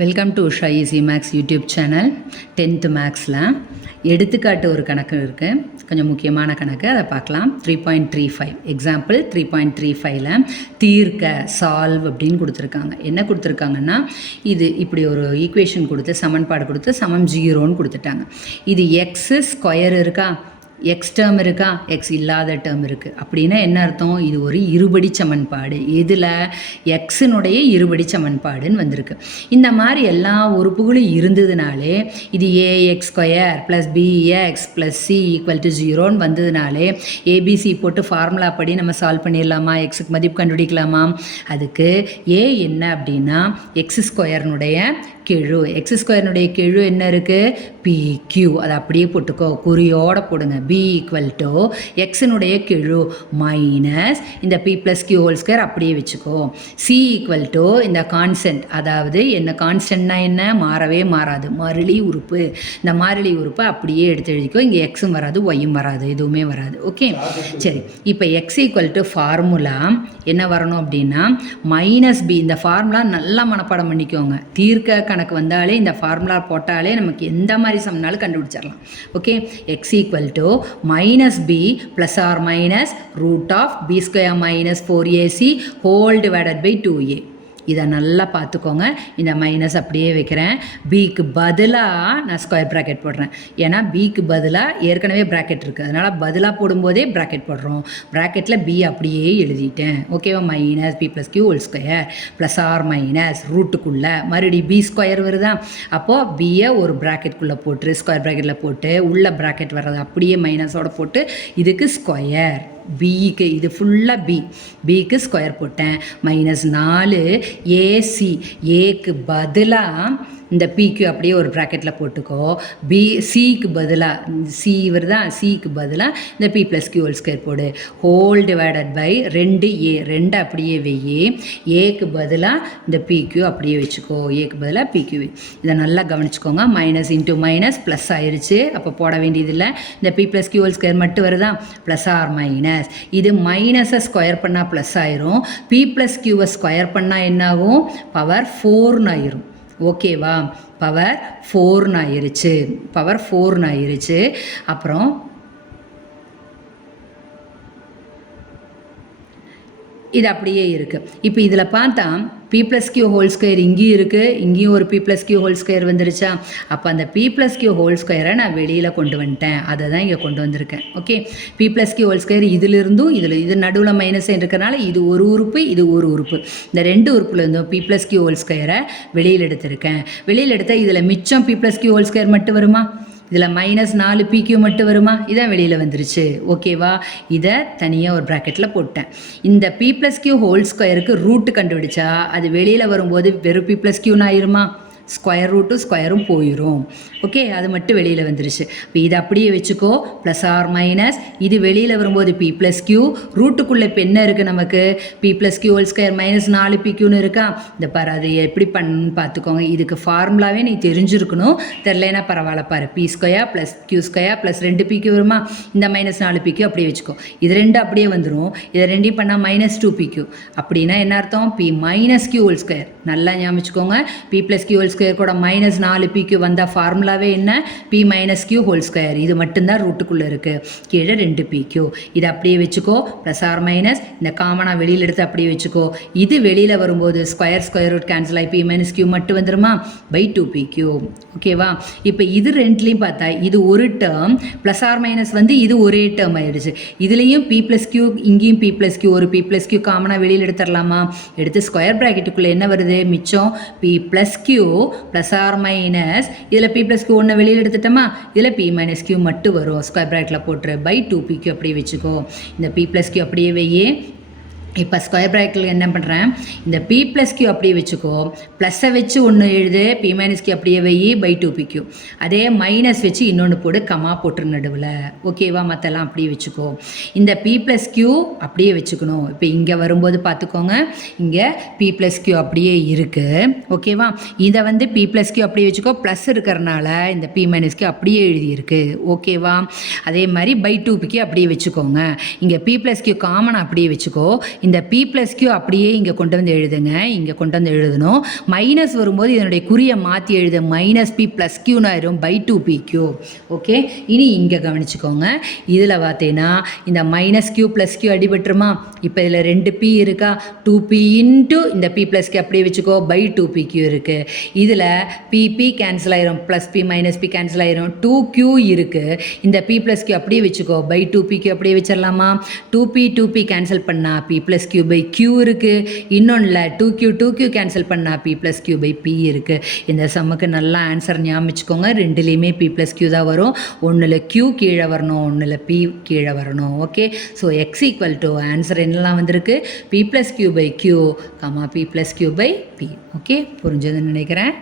Welcome to Usha easy maths YouTube channel tenth மேக்ஸில் எடுத்துக்காட்டு ஒரு கணக்கு இருக்குது கொஞ்சம் முக்கியமான கணக்கு அதை பார்க்கலாம். Three point three five example three point three ஃபைவ்ல தீர்க்க சால்வ் அப்படின்னு கொடுத்துருக்காங்க. என்ன கொடுத்துருக்காங்கன்னா இது இப்படி ஒரு ஈக்குவேஷன் கொடுத்து சமன்பாடு கொடுத்து சமம் ஜீரோன்னு கொடுத்துட்டாங்க. இது எக்ஸு ஸ்கொயர் இருக்கா? எக்ஸ் டேர்ம் இருக்கா? எக்ஸ் இல்லாத டேர்ம் இருக்குது அப்படின்னா என்ன அர்த்தம்? இது ஒரு இருபடி சமன்பாடு. இதில் எக்ஸினுடைய இருபடி சமன்பாடுன்னு வந்திருக்கு. இந்த மாதிரி எல்லா உறுப்புகளும் இருந்ததுனாலே இது a x square plus b x plus c equal to ஜீரோன்னு வந்ததுனாலே ஏபிசி போட்டு ஃபார்முலா படி நம்ம சால்வ் பண்ணிடலாமா? எக்ஸுக்கு மதிப்பு கண்டுபிடிக்கலாமா? அதுக்கு ஏ என்ன அப்படின்னா எக்ஸ் ஸ்கொயர்னுடைய கெழு. எக்ஸ் ஸ்கொயர்னுடைய கெழு என்ன இருக்குது பி கியூ அதை அப்படியே போட்டுக்கோ. குறியோட போடுங்க. பி ஈக்குவல் டு எக்ஸினுடைய கிழு மைனஸ் இந்த p plus q whole square அப்படியே வச்சுக்கோ. சி ஈக்குவல் டு இந்த கான்ஸ்டன்ட் அதாவது என்ன கான்ஸ்டன்ட்னா என்ன? மாறவே மாறாது. மாறிலி உறுப்பு. இந்த மாறிலி உறுப்பை அப்படியே எடுத்து எழுதிக்கோ. இங்கே எக்ஸும் வராது ஒய்யும் வராது எதுவுமே வராது. ஓகே சரி. இப்போ எக்ஸ் ஈக்குவல் டு ஃபார்முலா என்ன வரணும் அப்படின்னா மைனஸ் பி இந்த ஃபார்முலா நல்லா மனப்பாடம் பண்ணிக்கோங்க. தீர்க்க கணக்கு வந்தாலே இந்த ஃபார்முலா போட்டாலே நமக்கு எந்த மாதிரி சம்னாலும் கண்டுபிடிச்சிடலாம். Okay x equal to minus b plus or minus root of b square minus four ac whole divided by two a இதை நல்லா பார்த்துக்கோங்க. இந்த மைனஸ் அப்படியே வைக்கிறேன். பிக்கு பதிலாக நான் ஸ்கொயர் ப்ராக்கெட் போடுறேன். ஏன்னா பிக்கு பதிலாக ஏற்கனவே ப்ராக்கெட் இருக்குது அதனால் பதிலாக போடும்போதே ப்ராக்கெட் போடுறோம். ப்ராக்கெட்டில் பி அப்படியே எழுதிட்டேன். ஓகேவா minus p plus q whole square plus or minus ரூட்டுக்குள்ளே மறுபடியும் பி ஸ்கொயர் வருதா? அப்போது பியை ஒரு ப்ராக்கெட்குள்ளே போட்டு ஸ்கொயர் ப்ராக்கெட்டில் போட்டு உள்ள ப்ராக்கெட் வர்றது அப்படியே மைனஸோட போட்டு இதுக்கு ஸ்கொயர் பிக்கு இது ஃபுல்லாக பி பிக்கு ஸ்கொயர் போட்டேன். மைனஸ் நாலு ஏசி ஏக்கு பதிலாக இந்த பிக்கு அப்படியே ஒரு ப்ராக்கெட்டில் போட்டுக்கோ. பி சிக்கு பதிலாக சி இவர் தான் சிக்கு பதிலாக இந்த p plus q whole square போடு. ஹோல் டிவைடட் பை ரெண்டு ஏ ரெண்டு அப்படியே வெய்யி ஏக்கு பதிலாக இந்த பிக்யூ அப்படியே வச்சுக்கோ. ஏக்கு பதிலாக பிக்யூ இதை நல்லா கவனிச்சுக்கோங்க. மைனஸ் இன்ட்டு மைனஸ் ப்ளஸ் ஆயிடுச்சு அப்போ போட வேண்டியதில்லை. இந்த p plus q whole square மட்டும் வருதா? ப்ளஸ் ஆர் மைனஸ் இது மைனஸை ஸ்கொயர் பண்ணால் ப்ளஸ் ஆயிரும். பி ப்ளஸ் கியூவை ஸ்கொயர் பண்ணால் என்னாகும்? பவர் ஃபோர்னு ஆயிரும். ஓகேவா பவர் ஃபோர்னு ஆயிருச்சு. பவர் ஃபோர்னு ஆயிருச்சு. அப்புறம் இது அப்படியே இருக்குது இப்போ இதில் பார்த்தா p plus q whole square இங்கேயும் இருக்குது இங்கேயும் ஒரு p plus q whole square வந்துருச்சா? அப்போ அந்த பி ப்ளஸ் கியூ ஹோல் ஸ்கொயரை நான் வெளியில் கொண்டு வந்துட்டேன். அதை தான் இங்கே கொண்டு வந்திருக்கேன். Okay p plus q whole square இதிலிருந்தும் இதில் இது நடுவில் மைனஸ் இருக்கிறனால இது ஒரு உறுப்பு இது ஒரு உறுப்பு. இந்த ரெண்டு உறுப்புல இருந்தும் பி ப்ளஸ் கியூ ஹோல் ஸ்கொயரை வெளியில் எடுத்திருக்கேன். வெளியில் எடுத்தால் இதில் மிச்சம் p plus q whole square மட்டும் வருமா? இதில் மைனஸ் நாலு பிக்யூ மட்டும் வருமா? இதான் வெளியில் வந்துருச்சு. ஓகேவா இதை தனியாக ஒரு ப்ராக்கெட்டில் போட்டேன். இந்த பி ப்ளஸ் கியூ ஹோல் ஸ்கொயருக்கு ரூட்டு கண்டுபிடிச்சா அது வெளியில் வரும்போது வெறும் பி ப்ளஸ் கியூன்னு ஆயிருமா? ஸ்கொயர் ரூட்டும் ஸ்கொயரும் போயிடும் ஓகே அது மட்டும் வெளியில் வந்துருச்சு. இப்போ இதை அப்படியே வச்சுக்கோ. ப்ளஸ் ஆர் மைனஸ் இது வெளியில் வரும்போது பி ப்ளஸ் கியூ ரூட்டுக்குள்ளே இப்போ என்ன இருக்குது நமக்கு? P plus q whole square minus நாலு பி கியூன்னு இருக்கா? இந்த பாரு அது எப்படி பண்ணுன்னு பார்த்துக்கோங்க. இதுக்கு ஃபார்முலாவே நீ தெரிஞ்சிருக்கணும். தெரிலனா பரவாயில்ல பாரு. P square plus q square plus ரெண்டு பி கியூ வருமா? இந்த மைனஸ் நாலு பி கியூ அப்படியே வச்சுக்கோ. இது ரெண்டு அப்படியே வந்துடும் இதை ரெண்டையும் பண்ணால் மைனஸ் டூ பி கியூ அப்படின்னா என்ன அர்த்தம்? P minus q whole square நல்லா ஞாபகம் வச்சுக்கோங்க. P plus q whole square கூட மைனஸ் நாலு பி கியூ வந்தால் ஃபார்முலாவே என்ன? P minus q whole square இது மட்டும்தான் ரூட்டுக்குள்ளே இருக்குது கீழே ரெண்டு பி கியூ இதை அப்படியே வச்சுக்கோ. ப்ளஸ் ஆர் மைனஸ் இந்த காமனாக வெளியில் எடுத்து அப்படியே வச்சுக்கோ. இது வெளியில் வரும்போது ஸ்கொயர் ஸ்கொயர் ரூட் கேன்சல் ஆகி பி மைனஸ் கியூ மட்டும் வந்துருமா? பை டூ பி கியூ ஓகேவா இப்போ இது ரெண்டுலேயும் பார்த்தா இது ஒரு டேர்ம் ப்ளஸ் ஆர் மைனஸ் வந்து இது ஒரே டேர்ம் ஆயிடுச்சு. இதுலேயும் பி ப்ளஸ் கியூ இங்கேயும் பி ப்ளஸ் கியூ ஒரு பி ப்ளஸ் கியூ காமனாக வெளியில் எடுத்துடலாமா? எடுத்து ஸ்கொயர் ப்ராக்கெட்டுக்குள்ளே என்ன வருது? மிச்சம் p plus q plus or minus இதில் பி ப்ளஸ் கியூ ஒன்று வெளியில் எடுத்துட்டோமா? இதில் பி மைனஸ் கியூ மட்டும் வரும். ஸ்கொயர் ப்ராக்கெட்டில் போட்டுரு. பை டூ பி கியூ அப்படியே வச்சுக்கோ. இந்த பி ப்ளஸ் கியூ அப்படியே வையே. இப்போ ஸ்கொயர் ப்ராக்கெட்டில் என்ன பண்ணுறேன் இந்த பி ப்ளஸ் கியூ அப்படியே வச்சுக்கோ. ப்ளஸ்ஸை வச்சு ஒன்று எழுது பி மைனஸ் கியூ அப்படியே வை பை டூ பி கியூ அதே மைனஸ் வச்சு இன்னொன்று போடு கமா போட்டுரு நடுவில். ஓகேவா மற்றெல்லாம் அப்படியே வச்சுக்கோ. இந்த பி ப்ளஸ் கியூ அப்படியே வச்சுக்கணும். இப்போ இங்கே வரும்போது பார்த்துக்கோங்க இங்கே பி ப்ளஸ் கியூ அப்படியே இருக்குது ஓகேவா இதை வந்து பி ப்ளஸ் கியூ அப்படியே வச்சுக்கோ. ப்ளஸ் இருக்கிறனால இந்த பி மைனஸ் கியூ அப்படியே எழுதியிருக்கு. ஓகேவா அதே மாதிரி பை டூ பிக்கு அப்படியே வச்சுக்கோங்க. இங்கே பி ப்ளஸ் கியூ காமன் அப்படியே வச்சுக்கோ. இந்த பி ப்ளஸ் கியூ அப்படியே இங்கே கொண்டு வந்து எழுதுங்க. இங்கே கொண்டு வந்து எழுதணும். மைனஸ் வரும்போது இதனுடைய குறியை மாற்றி எழுது மைனஸ் பி ப்ளஸ் கியூன்னு ஆயிரும். By two p q okay இனி இங்கே கவனிச்சுக்கோங்க. இதில் பார்த்தீங்கன்னா இந்த மைனஸ் கியூ ப்ளஸ் கியூ அடிபட்டுருமா? இப்போ இதில் ரெண்டு பி இருக்கா? டூ பி இன்ட்டு இந்த பி ப்ளஸ் கியூ அப்படியே வச்சுக்கோ. பை டூ பி கியூ இருக்குது இதில் பிபி கேன்சல் ஆயிரும். Plus p minus p cancel ஆயிரும். டூ கியூ இருக்குது இந்த பி ப்ளஸ் கியூ அப்படியே வச்சுக்கோ. பை டூ பி கியூ அப்படியே வச்சிடலாமா two p two p cancel பண்ணால் p plus q by q இருக்குது இன்னொன்றில் two q two q cancel பண்ணால் p plus q by p இருக்குது இந்த சம்முக்கு நல்லா ஆன்சர் ஞாபகம் ரெண்டுலேயுமே பி ப்ளஸ் கியூ தான் வரும். ஒன்றில் கியூ கீழே வரணும் ஒன்றில் பி கீழே வரணும். Okay so x equal to answer என்னெல்லாம் வந்திருக்கு? P plus q by q comma p plus q by p okay புரிஞ்சதுன்னு நினைக்கிறேன்.